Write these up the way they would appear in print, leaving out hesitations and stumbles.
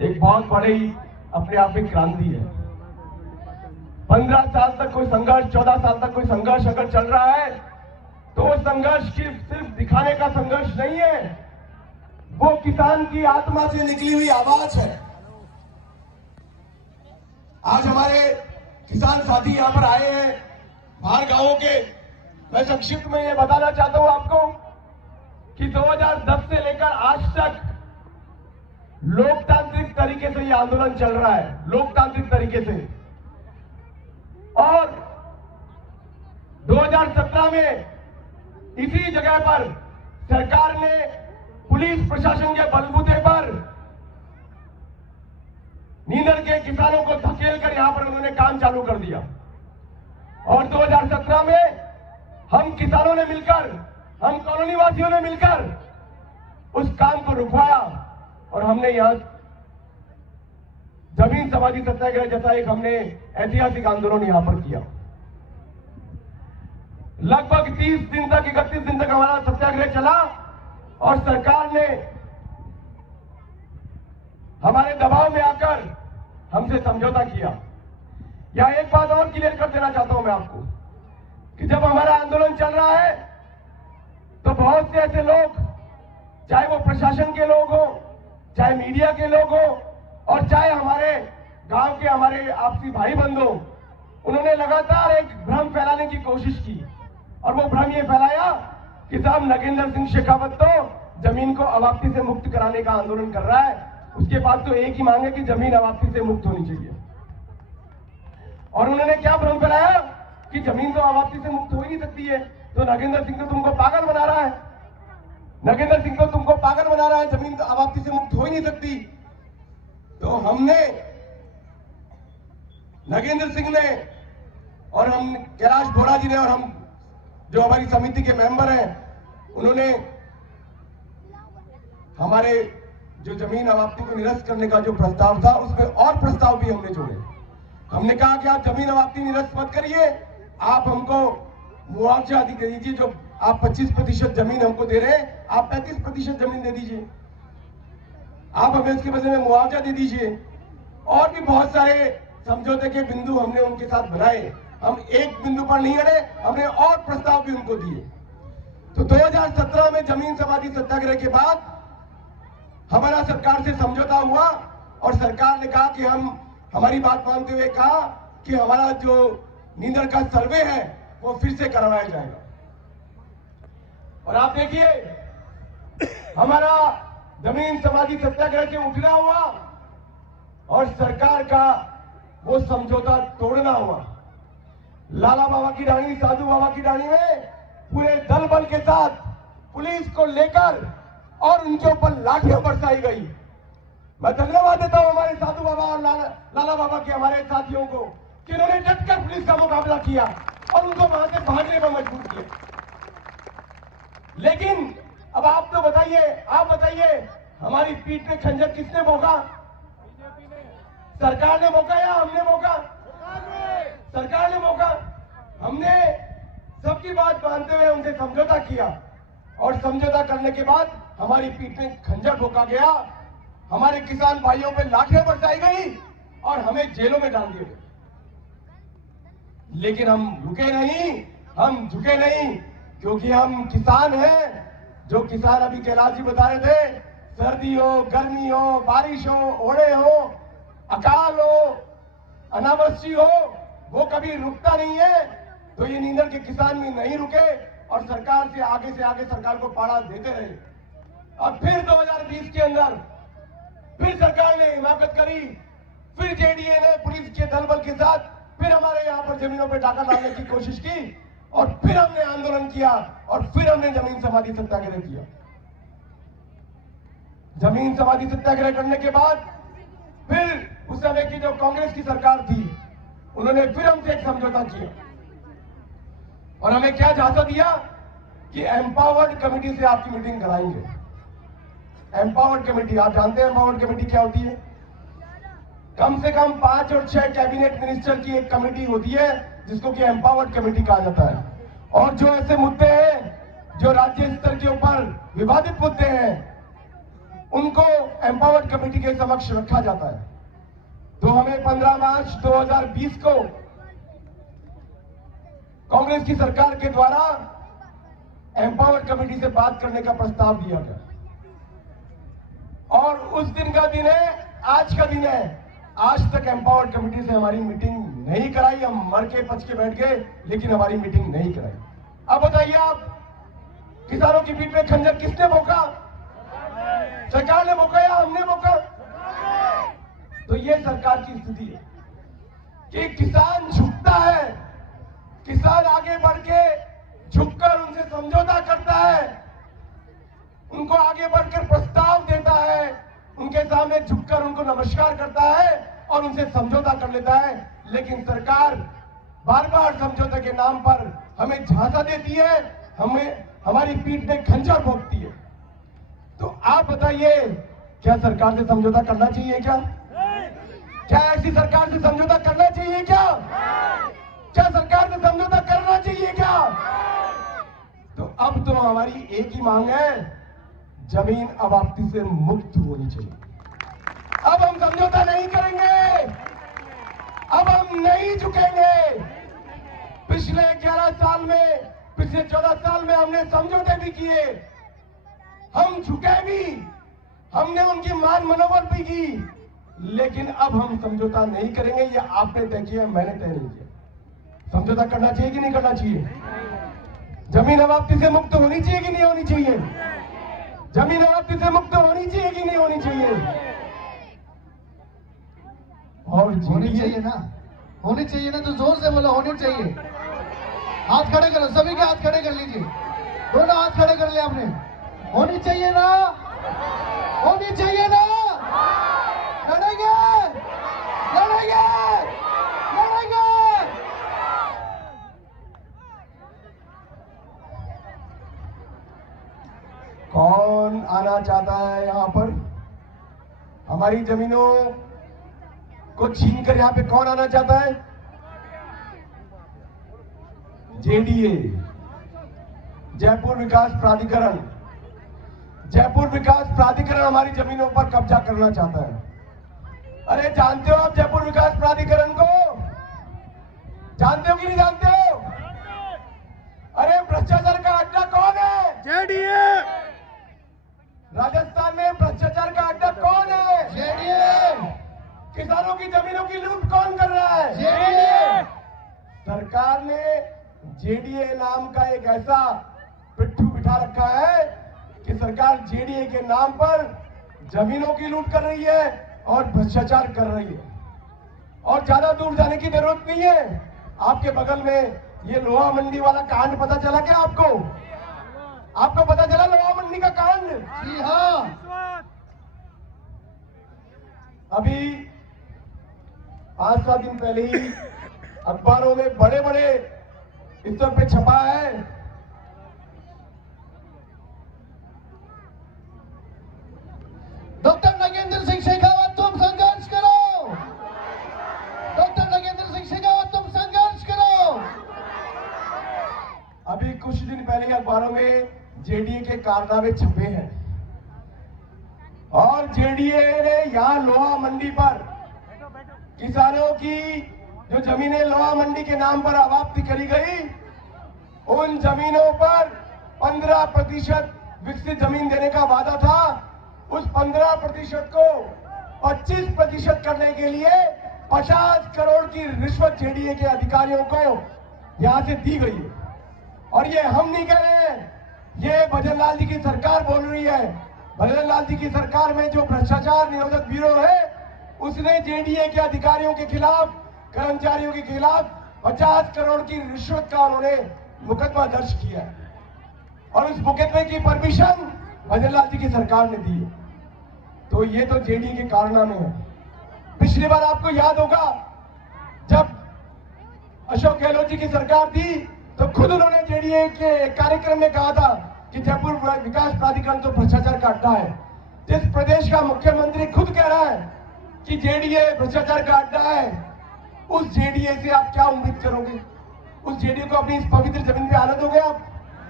एक बहुत बड़ी अपने आप में क्रांति है। 15 साल तक कोई संघर्ष, 14 साल तक कोई संघर्ष अगर चल रहा है तो वो संघर्ष सिर्फ दिखाने का संघर्ष नहीं है, वो किसान की आत्मा से निकली हुई आवाज है। आज हमारे किसान साथी यहां पर आए हैं बाहर गांवों के। मैं संक्षिप्त में ये बताना चाहता हूं आपको कि 2010 से लेकर आज तक लोकतांत्रिक तरीके से ये आंदोलन चल रहा है, लोकतांत्रिक तरीके से। और 2017 में इसी जगह पर सरकार ने पुलिस प्रशासन के बलबूते पर नींदर के किसानों को धकेल कर यहां पर उन्होंने काम चालू कर दिया। और 2017 में हम किसानों ने मिलकर, हम कॉलोनी वासियों ने मिलकर उस काम को रुकवाया और हमने यहां जमीन समाधि सत्याग्रह जैसा एक हमने ऐतिहासिक आंदोलन यहां पर किया। लगभग 30 दिन तक, 31 दिन तक हमारा सत्याग्रह चला और सरकार ने हमारे दबाव में आकर हमसे समझौता किया। यहां एक बात और क्लियर कर देना चाहता हूं मैं आपको कि जब हमारा आंदोलन चल रहा है तो बहुत से ऐसे लोग, चाहे वो प्रशासन के लोग हो, चाहे मीडिया के लोग हो और चाहे हमारे गांव के हमारे आपसी भाई बंधु, उन्होंने लगातार एक भ्रम फैलाने की कोशिश की। और वो भ्रम ये फैलाया कि साहब नगेंद्र सिंह शेखावत तो जमीन को अवाप्ति से मुक्त कराने का आंदोलन कर रहा है, उसके पास तो एक ही मांग है कि जमीन अवाप्ति से मुक्त होनी चाहिए। और उन्होंने क्या भ्रम फैलाया कि जमीन तो अवाप्ति से मुक्त हो ही नहीं सकती है, तो नगेंद्र सिंह तो तुमको पागल बना रहा है, नगेंद्र सिंह तो तुमको पागल बना रहा है, जमीन तो अवाप्ति से मुक्त हो ही नहीं सकती। तो हमने, नगेंद्र सिंह ने और हम कैलाश बोरा जी ने और हम जो हमारी समिति के मेंबर हैं, उन्होंने हमारे जो जमीन अवाप्ति को निरस्त करने का जो प्रस्ताव था उसमें और प्रस्ताव भी हमने जोड़े। हमने कहा कि आप जमीन अवाप्ति निरस्त मत करिए, आप हमको मुआवजा दे दीजिए। जो आप 25% जमीन हमको दे रहे हैं, आप 35% जमीन दे दीजिए, आप हमें इसके बदले में मुआवजा दे दीजिए। और भी बहुत सारे समझौते के बिंदु हमने उनके साथ बनाए। हम एक बिंदु पर नहीं अड़े, हमने और प्रस्ताव भी उनको दिए। तो 2017 में जमीन समाधि सत्याग्रह के बाद हमारा सरकार से समझौता हुआ और सरकार ने कहा कि हमारी बात मानते हुए कहा कि हमारा जो नींदर का सर्वे है वो फिर से करवाया जाएगा। और आप देखिए हमारा जमीन समाधि सत्याग्रह से उठना हुआ और सरकार का वो समझौता तोड़ना हुआ। लाला बाबा की डाणी, साधु बाबा की डाणी में पूरे दल बल के साथ पुलिस को लेकर और उनके ऊपर लाठियां बरसाई गई। मैं धन्यवाद देता हूं हमारे साधु बाबा और लाला बाबा के हमारे साथियों को कि उन्होंने डटकर पुलिस का मुकाबला किया और उनको वहां से भागने में मजबूर किया। लेकिन अब आप तो बताइए, आप बताइए, हमारी पीठ में खंजर किसने भोंका? सरकार ने भोंका या हमने भोंका? सरकार ने भोंका। हमने सबकी बात मानते हुए उनसे समझौता किया और समझौता करने के बाद हमारी पीठ में खंजर भोंका गया, हमारे किसान भाइयों पे लाठियां बरसाई गई और हमें जेलों में डाल दिया गया। लेकिन हम रुके नहीं, हम झुके नहीं, क्योंकि हम किसान हैं। जो किसान अभी कैलाश जी बता रहे थे, सर्दी हो, गर्मी हो, बारिश हो, ओढ़े हो, अकाल हो, अनावृष्टि हो, वो कभी रुकता नहीं है। तो ये नींदर के किसान भी नहीं रुके और सरकार से आगे सरकार को पाड़ा देते रहे। और फिर 2020 के अंदर फिर सरकार ने हिमाकत करी, फिर जेडीए ने पुलिस के दल बल के साथ फिर हमारे यहाँ पर जमीनों पे डाका डालने की कोशिश की और फिर हमने आंदोलन किया और फिर हमने जमीन समाधि सत्याग्रह किया। जमीन समाधि सत्याग्रह करने के बाद फिर उस समय की जो कांग्रेस की सरकार थी, उन्होंने फिर हमसे एक समझौता किया और हमें क्या झांसा दिया कि एम्पावर्ड कमेटी से आपकी मीटिंग कराएंगे। एम्पावर्ड कमेटी, आप जानते हैं एम्पावर्ड कमेटी क्या होती है? कम से कम 5 और 6 कैबिनेट मिनिस्टर की एक कमेटी होती है जिसको कि एम्पावर्ड कमेटी कहा जाता है। और जो ऐसे मुद्दे हैं जो राज्य स्तर के ऊपर विवादित मुद्दे हैं, उनको एम्पावर्ड कमेटी के समक्ष रखा जाता है। तो हमें 15 मार्च 2020 को कांग्रेस की सरकार के द्वारा एम्पावर्ड कमेटी से बात करने का प्रस्ताव दिया गया और उस दिन का दिन है, आज का दिन है। आज तक एम्पावर्ड कमेटी से हमारी मीटिंग नहीं कराई। हम मर के पच के बैठ गए, लेकिन हमारी मीटिंग नहीं कराई। अब बताइए आप, किसानों की पीठ में खंजर किसने भोंका? सरकार ने भोंका या हमने भोंका? तो ये सरकार की स्थिति है कि किसान झुकता है, किसान आगे बढ़ के झुककर उनसे समझौता करता है, उनको आगे बढ़कर प्रस्ताव देता है, उनके सामने झुककर उनको नमस्कार करता है और उनसे समझौता कर लेता है। लेकिन सरकार बार बार समझौते के नाम पर हमें झांसा देती है, हमें हमारी पीठ में खंजर भोंकती है। तो आप बताइए, क्या सरकार से समझौता करना चाहिए? क्या ऐसी सरकार से समझौता करना चाहिए? क्या सरकार से समझौता करना चाहिए? तो अब तो हमारी एक ही मांग है, जमीन अबाप्ती से मुक्त होनी चाहिए। अब हम समझौता नहीं करेंगे, अब हम नहीं झुकेंगे। पिछले 11 साल में, पिछले 14 साल में हमने समझौते भी किए, हम झुके भी, हमने उनकी मान मनोबल भी की, लेकिन अब हम समझौता नहीं करेंगे। ये आपने तय किया, मैंने तय नहीं किया। समझौता करना चाहिए कि नहीं करना चाहिए? जमीन अबाप्ती से मुक्त होनी चाहिए कि नहीं होनी चाहिए? जमीन अबाप्ती से मुक्त होनी चाहिए कि नहीं होनी चाहिए? और होनी चाहिए ना, होनी चाहिए ना, तो जोर से बोलो, होनी चाहिए। हाथ खड़े करो, सभी के हाथ खड़े कर लीजिए, दोनों हाथ खड़े कर लिया आपने। होनी चाहिए ना, होनी चाहिए ना, लड़ेंगे, लड़ेंगे, लड़ेंगे। कौन आना चाहता है यहां पर? हमारी जमीनों को छीनकर यहां पे कौन आना चाहता है? जेडीए, जयपुर विकास प्राधिकरण। जयपुर विकास प्राधिकरण हमारी जमीनों पर कब्जा करना चाहता है। अरे जानते हो आप जयपुर विकास प्राधिकरण को? जानते हो कि नहीं जानते हो? अरे भ्रष्टाचार का अड्डा कौन है? जेडीए। राजस्थान में भ्रष्टाचार का अड्डा कौन है? जेडीए। किसानों की जमीनों की लूट कौन कर रहा है? जेडीए। सरकार ने जेडीए नाम का एक ऐसा पिट्ठू बिठा रखा है कि सरकार जेडीए के नाम पर जमीनों की लूट कर रही है और भ्रष्टाचार कर रही है। और ज्यादा दूर जाने की जरूरत नहीं है। आपके बगल में ये लोहा मंडी वाला कांड पता चला क्या आपको? आपको पता चला लोहा मंडी का कांड? जी हाँ। अभी 5-7 दिन पहले ही अखबारों में बड़े बड़े स्तर पे छपा है, डॉक्टर नागेंद्र सिंह शेखावत तुम संघर्ष करो, डॉक्टर नागेंद्र सिंह शेखावत तुम संघर्ष करो। अभी कुछ दिन पहले ही अखबारों में जेडीए के कारनामे छपे हैं और जेडीए ने यहां लोहा मंडी पर किसानों की जो जमीनें लोहा मंडी के नाम पर अबाप्ती करी गई, उन जमीनों पर 15% विकसित जमीन देने का वादा था। उस 15% को 25% करने के लिए 50 करोड़ की रिश्वत जेडीए के अधिकारियों को यहां से दी गई है। और ये हम नहीं कह रहे हैं, ये भजन लाल जी की सरकार बोल रही है। भजन लाल जी की सरकार में जो भ्रष्टाचार निरोधक ब्यूरो है, उसने जेडीए के अधिकारियों के खिलाफ, कर्मचारियों के खिलाफ 50 करोड़ की रिश्वत का उन्होंने मुकदमा दर्ज किया है और उस मुकदमे की परमिशन भजन लाल जी की सरकार ने दी है। तो ये तो जेडीए के कारनामे हैं। पिछली बार आपको याद होगा, जब अशोक गहलोत जी की सरकार थी तो खुद उन्होंने जेडीए के कार्यक्रम में कहा था कि जयपुर विकास प्राधिकरण तो भ्रष्टाचार का अड्डा है। जिस प्रदेश का मुख्यमंत्री खुद कह रहा है कि जेडीए भ्रष्टाचार का अड्डा है, उस जेडीए से आप क्या उम्मीद करोगे? उस जेडीए को अपनी इस पवित्र जमीन पे आने दोगे आप?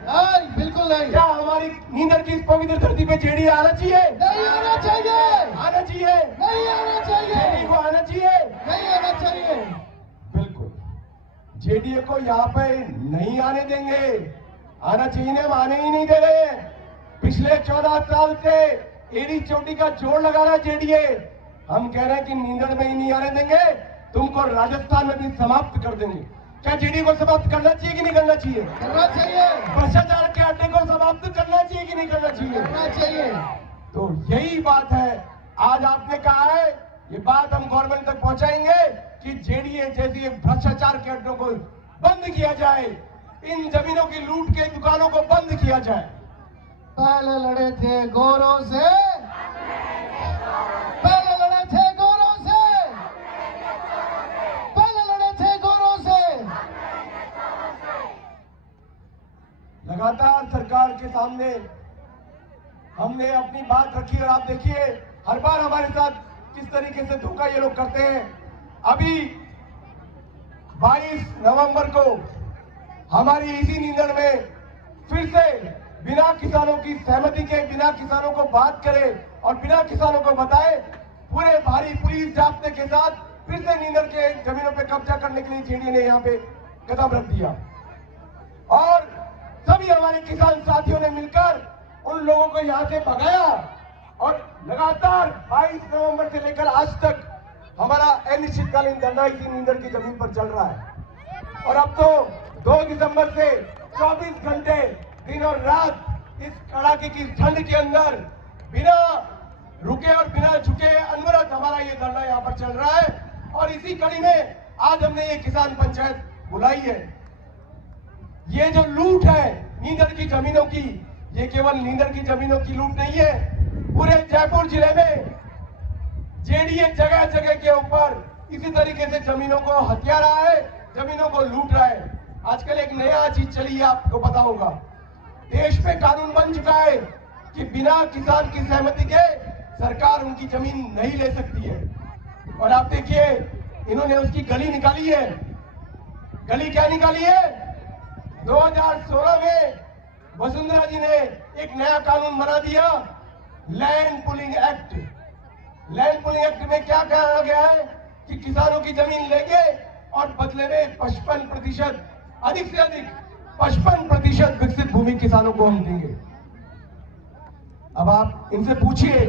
नहीं, बिल्कुल नहीं। क्या हमारी नींदर की इस पवित्र धरती पे जेडी आना चाहिए? नहीं आना चाहिए। आना चाहिए? नहीं आना चाहिए। जेडी को आना चाहिए? नहीं आना चाहिए। बिल्कुल, जेडीए को यहाँ पे नहीं आने देंगे। आना चाहिए ना, हम आने ही नहीं दे रहे हैं। पिछले 14 साल से एड़ी चोटी का जोड़ लगा रहा है जेडीए। हम कह रहे हैं कि नींदड़ में ही नहीं आने देंगे, तुमको राजस्थान में भी समाप्त कर देंगे। क्या जेडीए को समाप्त करना चाहिए कि नहीं करना चाहिए? करना चाहिए। भ्रष्टाचार के अड्डे को समाप्त करना चाहिए कि नहीं करना चाहिए? करना चाहिए। तो यही बात है, आज आपने कहा है, ये बात हम गवर्नमेंट तक पहुंचाएंगे कि जेडीए जैसी भ्रष्टाचार के अड्डों को बंद किया जाए, इन जमीनों की लूट के दुकानों को बंद किया जाए। पहले लड़े थे गोरों से, पहले लड़े थे गोरों से, पहले लड़े थे गोरों से। लगातार सरकार के सामने हमने अपनी बात रखी और आप देखिए हर बार हमारे साथ किस तरीके से धोखा ये लोग करते हैं। अभी 22 नवंबर को हमारी इसी नींदड़ में फिर से बिना किसानों की सहमति के, बिना किसानों को बात करे और बिना किसानों को बताए पूरे भारी पुलिस जाब्ते के साथ फिर से नींदड़ के जमीनों पे कब्जा करने के लिए जेडीए ने यहाँ पे कदम रख दिया और सभी हमारे किसान साथियों ने मिलकर उन लोगों को यहाँ से भगाया और लगातार 22 नवंबर से लेकर आज तक हमारा अनिश्चितकालीन धरना इसी नींदड़ की जमीन पर चल रहा है। और अब तो 2 दिसंबर से 24 घंटे दिन और रात इस कड़ाके की ठंड के अंदर बिना रुके और बिना झुके अनवरत हमारा ये धरना यहाँ पर चल रहा है। और इसी कड़ी में आज हमने ये किसान पंचायत बुलाई है। ये जो लूट है नींदड़ की जमीनों की, ये केवल नींदड़ की जमीनों की लूट नहीं है, पूरे जयपुर जिले में जेडीए जगह जगह के ऊपर इसी तरीके से जमीनों को हथिया रहा है, जमीनों को लूट रहा है। आजकल एक नया चीज चली है, आपको पता होगा, देश में कानून बन चुका है कि बिना किसान की सहमति के सरकार उनकी जमीन नहीं ले सकती है। और आप देखिए इन्होंने उसकी गली निकाली है। गली क्या निकाली है? 2016 में वसुंधरा जी ने एक नया कानून बना दिया, land pulling act. Land pulling act में क्या कहा गया है कि किसानों की जमीन लेंगे और बदले में 55%, अधिक से अधिक 55% विकसित भूमि किसानों को हम देंगे। अब आप इनसे पूछिए,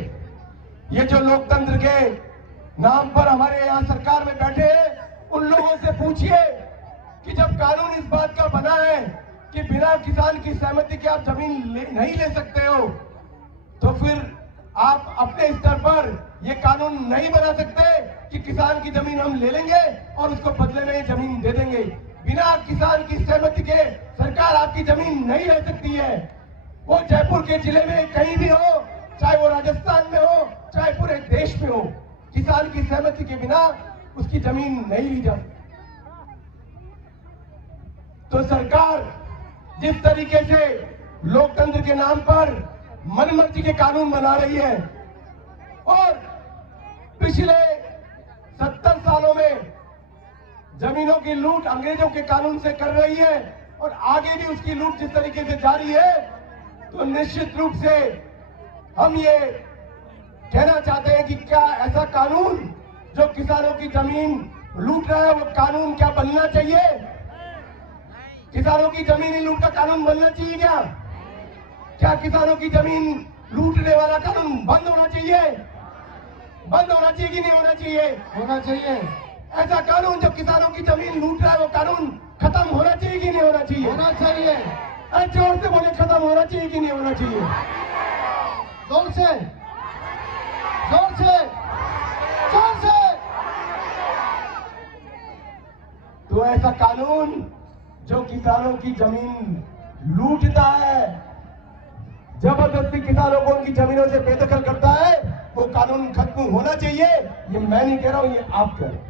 ये जो लोकतंत्र के नाम पर हमारे यहाँ सरकार में बैठे हैं, उन लोगों से पूछिए कि जब कानून इस बात का बना है कि बिना किसान की सहमति के आप जमीन नहीं ले सकते हो, तो फिर आप अपने स्तर पर ये कानून नहीं बना सकते कि किसान की जमीन हम ले लेंगे और उसको बदले में जमीन दे देंगे। बिना किसान की सहमति के सरकार आपकी जमीन नहीं ले सकती है। वो जयपुर के जिले में कहीं भी हो, चाहे वो राजस्थान में हो, चाहे पूरे देश में हो, किसान की सहमति के बिना उसकी जमीन नहीं ली जा सकती। तो सरकार जिस तरीके से लोकतंत्र के नाम पर मनमर्जी के कानून बना रही है और पिछले 70 सालों में जमीनों की लूट अंग्रेजों के कानून से कर रही है और आगे भी उसकी लूट जिस तरीके से जारी है, तो निश्चित रूप से हम ये कहना चाहते हैं कि क्या ऐसा कानून जो किसानों की जमीन लूट रहा है वो कानून क्या बनना चाहिए? किसानों की जमीन लूट का कानून बनना चाहिए क्या? क्या किसानों की जमीन लूटने वाला कानून बंद होना चाहिए? बंद होना चाहिए कि नहीं होना चाहिए? होना चाहिए। ऐसा कानून जो किसानों की जमीन लूट रहा है वो कानून खत्म होना चाहिए कि नहीं होना चाहिए? होना चाहिए। अरे जोर से बोले, खत्म होना चाहिए कि नहीं होना चाहिए? जोर से, जोर से, जोर से। तो ऐसा कानून जो किसानों की जमीन लूटता है, जबरदस्ती किसानों को उनकी जमीनों से बेदखल करता है, वो कानून खत्म होना चाहिए। ये मैं नहीं कह रहा हूं, ये आप कह रहे हैं।